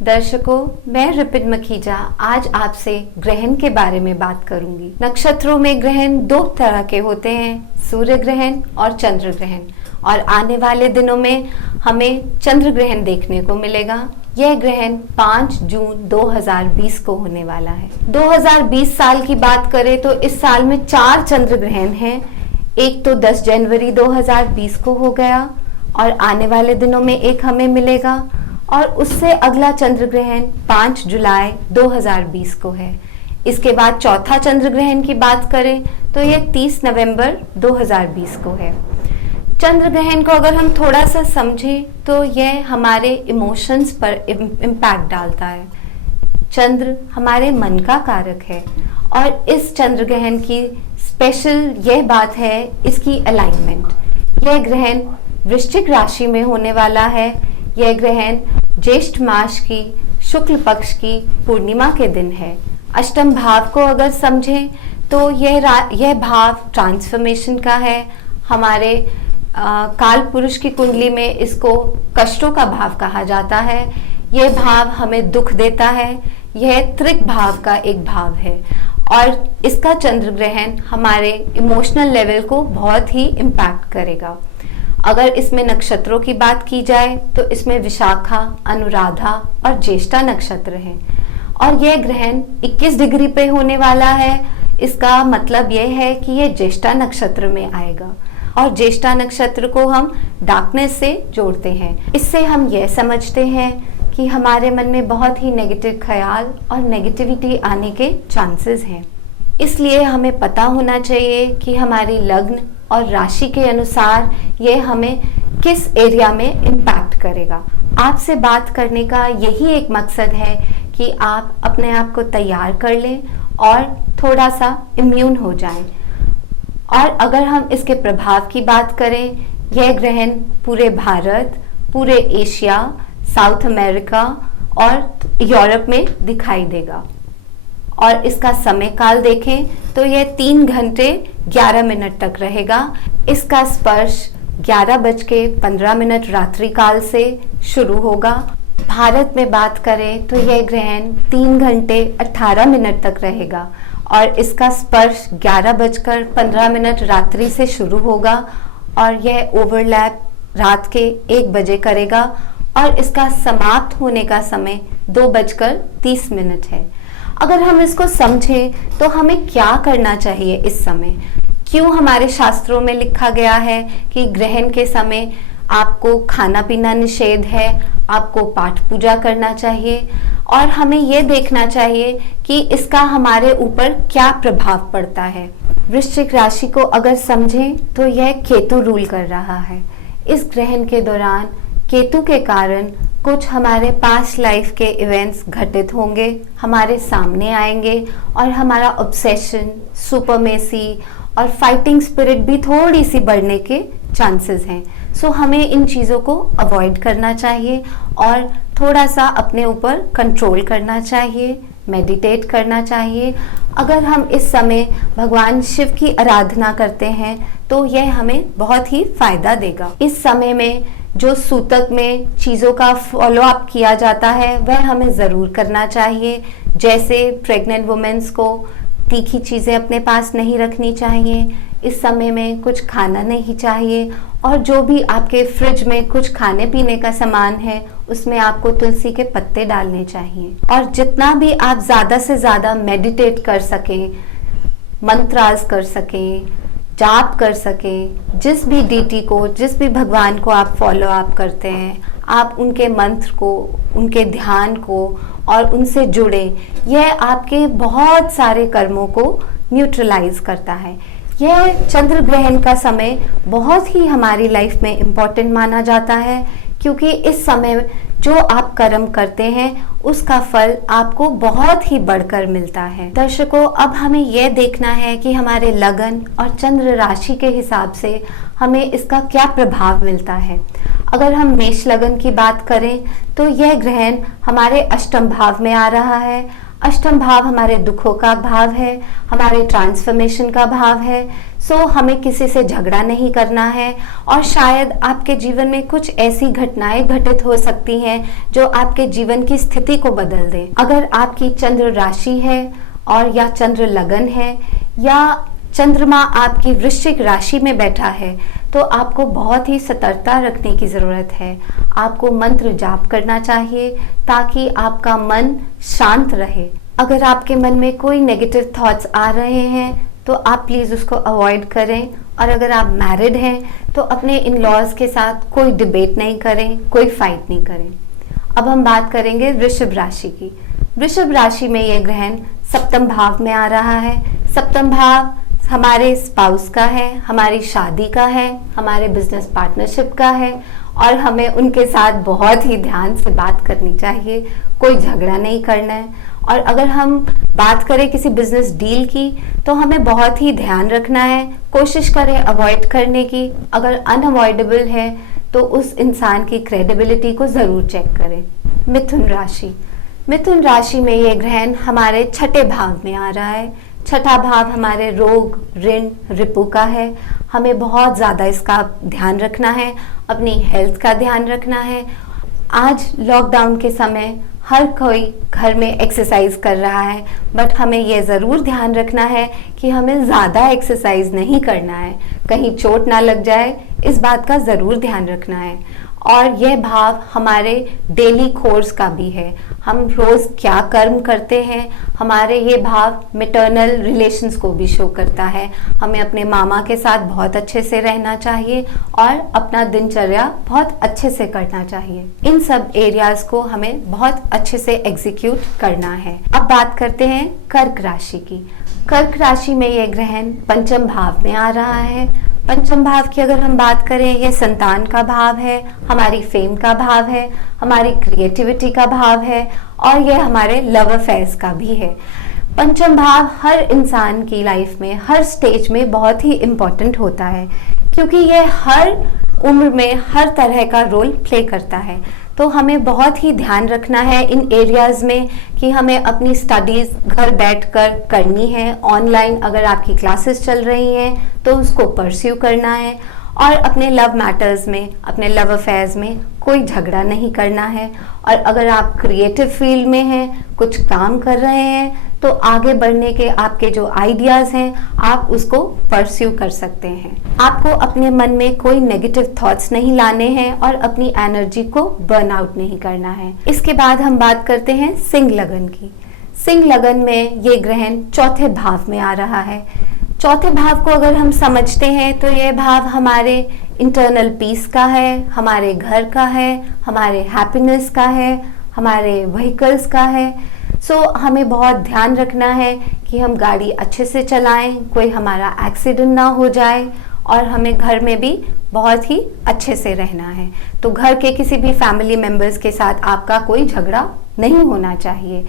दर्शकों, मैं रिपिन मखीजा आज आपसे ग्रहण के बारे में बात करूंगी। नक्षत्रों में ग्रहण दो तरह के होते हैं, सूर्य ग्रहण और चंद्र ग्रहण। और आने वाले दिनों में हमें चंद्र ग्रहण देखने को मिलेगा। यह ग्रहण 5 जून 2020 को होने वाला है। 2020 साल की बात करें तो इस साल में 4 चंद्र ग्रहण हैं। एक तो 10 जनवरी 2020 को हो गया और आने वाले दिनों में एक हमें मिलेगा, और उससे अगला चंद्र ग्रहण 5 जुलाई 2020 को है। इसके बाद चौथा चंद्र ग्रहण की बात करें तो यह 30 नवंबर 2020 को है। चंद्र ग्रहण को अगर हम थोड़ा सा समझें तो यह हमारे इमोशंस पर इम्पैक्ट डालता है। चंद्र हमारे मन का कारक है और इस चंद्र ग्रहण की स्पेशल यह बात है इसकी अलाइनमेंट। यह ग्रहण वृश्चिक राशि में होने वाला है। यह ग्रहण ज्येष्ठ मास की शुक्ल पक्ष की पूर्णिमा के दिन है। अष्टम भाव को अगर समझें तो यह भाव ट्रांसफॉर्मेशन का है। हमारे काल पुरुष की कुंडली में इसको कष्टों का भाव कहा जाता है। यह भाव हमें दुख देता है। यह त्रिक भाव का एक भाव है और इसका चंद्र ग्रहण हमारे इमोशनल लेवल को बहुत ही इम्पैक्ट करेगा। अगर इसमें नक्षत्रों की बात की जाए तो इसमें विशाखा, अनुराधा और ज्येष्ठा नक्षत्र हैं और यह ग्रहण 21 डिग्री पे होने वाला है। इसका मतलब यह है कि यह ज्येष्ठा नक्षत्र में आएगा और ज्येष्ठा नक्षत्र को हम डार्कनेस से जोड़ते हैं। इससे हम यह समझते हैं कि हमारे मन में बहुत ही नेगेटिव ख्याल और नेगेटिविटी आने के चांसेस हैं। इसलिए हमें पता होना चाहिए कि हमारी लग्न और राशि के अनुसार ये हमें किस एरिया में इम्पैक्ट करेगा। आपसे बात करने का यही एक मकसद है कि आप अपने आप को तैयार कर लें और थोड़ा सा इम्यून हो जाएं। और अगर हम इसके प्रभाव की बात करें, यह ग्रहण पूरे भारत, पूरे एशिया, साउथ अमेरिका और यूरोप में दिखाई देगा। और इसका समय काल देखें तो यह 3 घंटे 11 मिनट तक रहेगा। इसका स्पर्श 11:15 रात्रि काल से शुरू होगा। भारत में बात करें तो यह ग्रहण 3 घंटे 18 मिनट तक रहेगा और इसका स्पर्श 11:15 रात्रि से शुरू होगा और यह ओवरलैप रात के 1 बजे करेगा और इसका समाप्त होने का समय 2:30 है। अगर हम इसको समझें तो हमें क्या करना चाहिए इस समय। क्यों हमारे शास्त्रों में लिखा गया है कि ग्रहण के समय आपको खाना पीना निषेध है, आपको पाठ पूजा करना चाहिए और हमें ये देखना चाहिए कि इसका हमारे ऊपर क्या प्रभाव पड़ता है। वृश्चिक राशि को अगर समझें तो यह केतु रूल कर रहा है। इस ग्रहण के दौरान केतु के कारण कुछ हमारे पास्ट लाइफ के इवेंट्स घटित होंगे, हमारे सामने आएंगे और हमारा ऑब्सेशन, सुपरमेसी और फाइटिंग स्पिरिट भी थोड़ी सी बढ़ने के चांसेस हैं। सो हमें इन चीज़ों को अवॉइड करना चाहिए और थोड़ा सा अपने ऊपर कंट्रोल करना चाहिए, मेडिटेट करना चाहिए। अगर हम इस समय भगवान शिव की आराधना करते हैं तो यह हमें बहुत ही फायदा देगा। इस समय में जो सूतक में चीज़ों का फॉलो अप किया जाता है वह हमें ज़रूर करना चाहिए। जैसे प्रेग्नेंट वुमेन्स को तीखी चीज़ें अपने पास नहीं रखनी चाहिए, इस समय में कुछ खाना नहीं चाहिए और जो भी आपके फ्रिज में कुछ खाने पीने का सामान है उसमें आपको तुलसी के पत्ते डालने चाहिए। और जितना भी आप ज़्यादा से ज़्यादा मेडिटेट कर सकें, मंत्रास कर सकें, जाप कर सकें, जिस भी डीटी को, जिस भी भगवान को आप फॉलो अप करते हैं, आप उनके मंत्र को, उनके ध्यान को और उनसे जुड़े, यह आपके बहुत सारे कर्मों को न्यूट्रलाइज करता है। यह चंद्र ग्रहण का समय बहुत ही हमारी लाइफ में इम्पॉर्टेंट माना जाता है क्योंकि इस समय जो आप कर्म करते हैं उसका फल आपको बहुत ही बढ़कर मिलता है। दर्शकों, अब हमें यह देखना है कि हमारे लगन और चंद्र राशि के हिसाब से हमें इसका क्या प्रभाव मिलता है। अगर हम मेष लगन की बात करें तो यह ग्रहण हमारे अष्टम भाव में आ रहा है अष्टम भाव हमारे दुखों का भाव है, हमारे ट्रांसफॉर्मेशन का भाव है। सो हमें किसी से झगड़ा नहीं करना है और शायद आपके जीवन में कुछ ऐसी घटनाएं घटित हो सकती हैं जो आपके जीवन की स्थिति को बदल दें। अगर आपकी चंद्र राशि है और या चंद्र लगन है या चंद्रमा आपकी वृश्चिक राशि में बैठा है तो आपको बहुत ही सतर्कता रखने की ज़रूरत है। आपको मंत्र जाप करना चाहिए ताकि आपका मन शांत रहे। अगर आपके मन में कोई नेगेटिव थॉट्स आ रहे हैं तो आप प्लीज़ उसको अवॉइड करें। और अगर आप मैरिड हैं तो अपने इन लॉज के साथ कोई डिबेट नहीं करें, कोई फाइट नहीं करें। अब हम बात करेंगे वृषभ राशि की। वृषभ राशि में ये ग्रहण सप्तम भाव में आ रहा है। सप्तम भाव हमारे स्पाउस का है, हमारी शादी का है, हमारे बिजनेस पार्टनरशिप का है और हमें उनके साथ बहुत ही ध्यान से बात करनी चाहिए, कोई झगड़ा नहीं करना है। और अगर हम बात करें किसी बिजनेस डील की तो हमें बहुत ही ध्यान रखना है, कोशिश करें अवॉइड करने की। अगर अनअवॉइडेबल है तो उस इंसान की क्रेडिबिलिटी को ज़रूर चेक करें। मिथुन राशि। मिथुन राशि में ये ग्रहण हमारे छठे भाव में आ रहा है। छठा भाव हमारे रोग, ऋण, रिपु का है। हमें बहुत ज़्यादा इसका ध्यान रखना है, अपनी हेल्थ का ध्यान रखना है। आज लॉकडाउन के समय हर कोई घर में एक्सरसाइज कर रहा है, बट हमें यह ज़रूर ध्यान रखना है कि हमें ज़्यादा एक्सरसाइज नहीं करना है, कहीं चोट ना लग जाए, इस बात का ज़रूर ध्यान रखना है। और यह भाव हमारे डेली कोर्स का भी है, हम रोज़ क्या कर्म करते हैं। हमारे ये भाव मैटरनल रिलेशंस को भी शो करता है। हमें अपने मामा के साथ बहुत अच्छे से रहना चाहिए और अपना दिनचर्या बहुत अच्छे से करना चाहिए। इन सब एरियाज को हमें बहुत अच्छे से एग्जीक्यूट करना है। अब बात करते हैं कर्क राशि की। कर्क राशि में यह ग्रहण पंचम भाव में आ रहा है। पंचम भाव की अगर हम बात करें, यह संतान का भाव है, हमारी फेम का भाव है, हमारी क्रिएटिविटी का भाव है और यह हमारे लव अफेयर्स का भी है। पंचम भाव हर इंसान की लाइफ में हर स्टेज में बहुत ही इम्पोर्टेंट होता है क्योंकि यह हर उम्र में हर तरह का रोल प्ले करता है। तो हमें बहुत ही ध्यान रखना है इन एरियाज़ में कि हमें अपनी स्टडीज़ घर बैठकर करनी है। ऑनलाइन अगर आपकी क्लासेस चल रही हैं तो उसको परस्यू करना है और अपने लव मैटर्स में, अपने लव अफेयर्स में कोई झगड़ा नहीं करना है। और अगर आप क्रिएटिव फील्ड में हैं, कुछ काम कर रहे हैं तो आगे बढ़ने के आपके जो आइडियाज़ हैं आप उसको परस्यू कर सकते हैं। आपको अपने मन में कोई नेगेटिव थॉट्स नहीं लाने हैं और अपनी एनर्जी को बर्न आउट नहीं करना है। इसके बाद हम बात करते हैं सिंह लगन की। सिंह लगन में ये ग्रहण चौथे भाव में आ रहा है। चौथे भाव को अगर हम समझते हैं तो यह भाव हमारे इंटरनल पीस का है, हमारे घर का है, हमारे हैप्पीनेस का है, हमारे व्हीकल्स का है। सो हमें बहुत ध्यान रखना है कि हम गाड़ी अच्छे से चलाएं, कोई हमारा एक्सीडेंट ना हो जाए और हमें घर में भी बहुत ही अच्छे से रहना है। तो घर के किसी भी फैमिली मेम्बर्स के साथ आपका कोई झगड़ा नहीं होना चाहिए।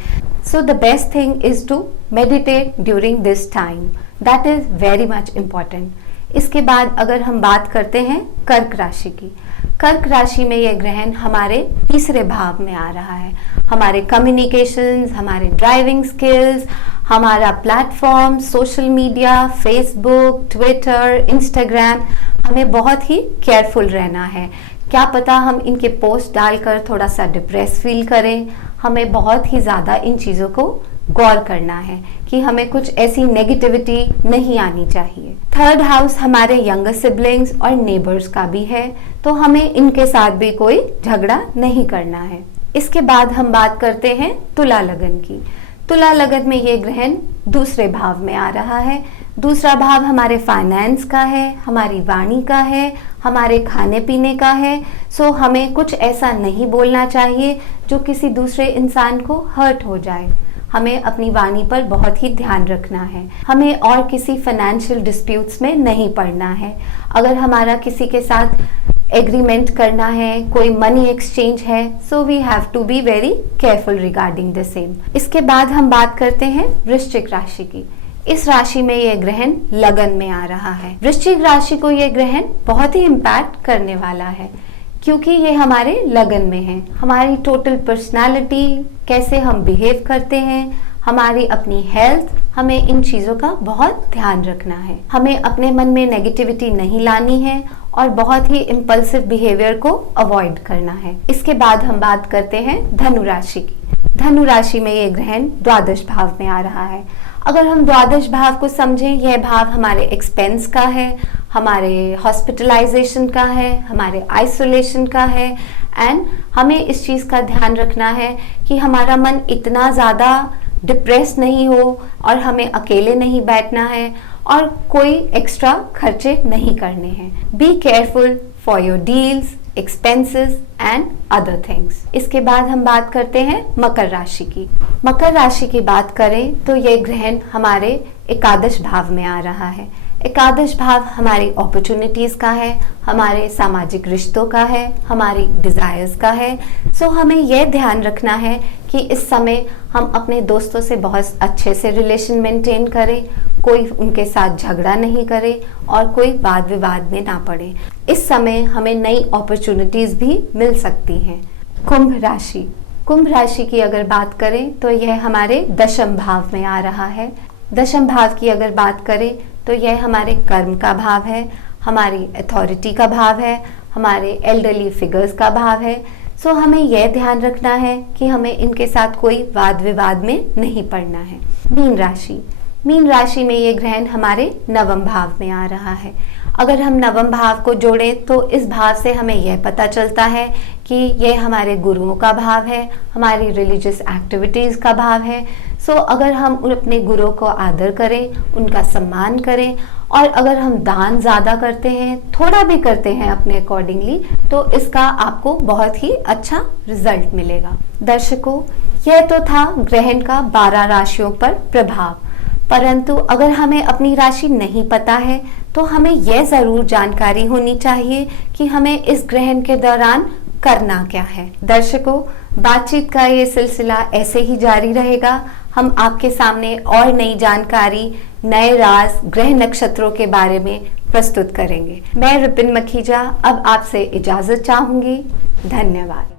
So the best thing is to meditate during this time, that is very much important. इसके बाद अगर हम बात करते हैं कर्क राशि की। कर्क राशि में यह ग्रहण हमारे तीसरे भाव में आ रहा है। हमारे कम्युनिकेशंस, हमारे ड्राइविंग स्किल्स, हमारा platform, social media, Facebook, Twitter, Instagram, हमें बहुत ही केयरफुल रहना है। क्या पता हम इनके पोस्ट डालकर थोड़ा सा डिप्रेस फील करें। हमें बहुत ही ज़्यादा इन चीज़ों को गौर करना है कि हमें कुछ ऐसी नेगेटिविटी नहीं आनी चाहिए। थर्ड हाउस हमारे यंगर सिबलिंग्स और नेबर्स का भी है, तो हमें इनके साथ भी कोई झगड़ा नहीं करना है। इसके बाद हम बात करते हैं तुला लगन की। तुला लगन में ये ग्रहण दूसरे भाव में आ रहा है। दूसरा भाव हमारे फाइनेंस का है, हमारी वाणी का है, हमारे खाने पीने का है। सो हमें कुछ ऐसा नहीं बोलना चाहिए जो किसी दूसरे इंसान को हर्ट हो जाए। हमें अपनी वाणी पर बहुत ही ध्यान रखना है। हमें और किसी फाइनेंशियल डिस्प्यूट्स में नहीं पड़ना है। अगर हमारा किसी के साथ एग्रीमेंट करना है, कोई मनी एक्सचेंज है, so we have to be very careful regarding the same. इसके बाद हम बात करते हैं वृश्चिक राशि की। इस राशि में यह ग्रहण लगन में आ रहा है। वृश्चिक राशि को यह ग्रहण बहुत ही इम्पैक्ट करने वाला है क्योंकि ये हमारे लगन में है। हमारी टोटल पर्सनालिटी, कैसे हम बिहेव करते हैं, हमारी अपनी हेल्थ, हमें इन चीज़ों का बहुत ध्यान रखना है। हमें अपने मन में नेगेटिविटी नहीं लानी है और बहुत ही इम्पल्सिव बिहेवियर को अवॉइड करना है। इसके बाद हम बात करते हैं धनु राशि की। धनु राशि में ये ग्रहण द्वादश भाव में आ रहा है। अगर हम द्वादश भाव को समझें, यह भाव हमारे एक्सपेंस का है, हमारे हॉस्पिटलाइजेशन का है, हमारे आइसोलेशन का है। एंड हमें इस चीज़ का ध्यान रखना है कि हमारा मन इतना ज़्यादा डिप्रेस नहीं हो और हमें अकेले नहीं बैठना है और कोई एक्स्ट्रा खर्चे नहीं करने हैं। Be careful for your deals, expenses and other things. इसके बाद हम बात करते हैं मकर राशि की। मकर राशि की बात करें तो ये ग्रहण हमारे एकादश भाव में आ रहा है। एकादश भाव हमारी अपॉर्चुनिटीज़ का है, हमारे सामाजिक रिश्तों का है, हमारी डिज़ायर्स का है। सो हमें यह ध्यान रखना है कि इस समय हम अपने दोस्तों से बहुत अच्छे से रिलेशन मेंटेन करें, कोई उनके साथ झगड़ा नहीं करे और कोई वाद विवाद में ना पड़े। इस समय हमें नई अपॉर्चुनिटीज़ भी मिल सकती हैं। कुंभ राशि। कुंभ राशि की अगर बात करें तो यह हमारे दशम भाव में आ रहा है। दशम भाव की अगर बात करें तो यह हमारे कर्म का भाव है, हमारी अथॉरिटी का भाव है, हमारे एल्डरली फिगर्स का भाव है। सो हमें यह ध्यान रखना है कि हमें इनके साथ कोई वाद विवाद में नहीं पड़ना है। मीन राशि। मीन राशि में ये ग्रहण हमारे नवम भाव में आ रहा है। अगर हम नवम भाव को जोड़ें तो इस भाव से हमें यह पता चलता है कि यह हमारे गुरुओं का भाव है, हमारी रिलीजियस एक्टिविटीज़ का भाव है। सो अगर हम अपने गुरुओं को आदर करें, उनका सम्मान करें और अगर हम दान ज़्यादा करते हैं, थोड़ा भी करते हैं अपने अकॉर्डिंगली, तो इसका आपको बहुत ही अच्छा रिजल्ट मिलेगा। दर्शकों, यह तो था ग्रहण का 12 राशियों पर प्रभाव। परंतु अगर हमें अपनी राशि नहीं पता है तो हमें यह ज़रूर जानकारी होनी चाहिए कि हमें इस ग्रहण के दौरान करना क्या है। दर्शकों, बातचीत का ये सिलसिला ऐसे ही जारी रहेगा। हम आपके सामने और नई जानकारी, नए राज, ग्रह नक्षत्रों के बारे में प्रस्तुत करेंगे। मैं रिपिन मखीजा अब आपसे इजाज़त चाहूँगी। धन्यवाद।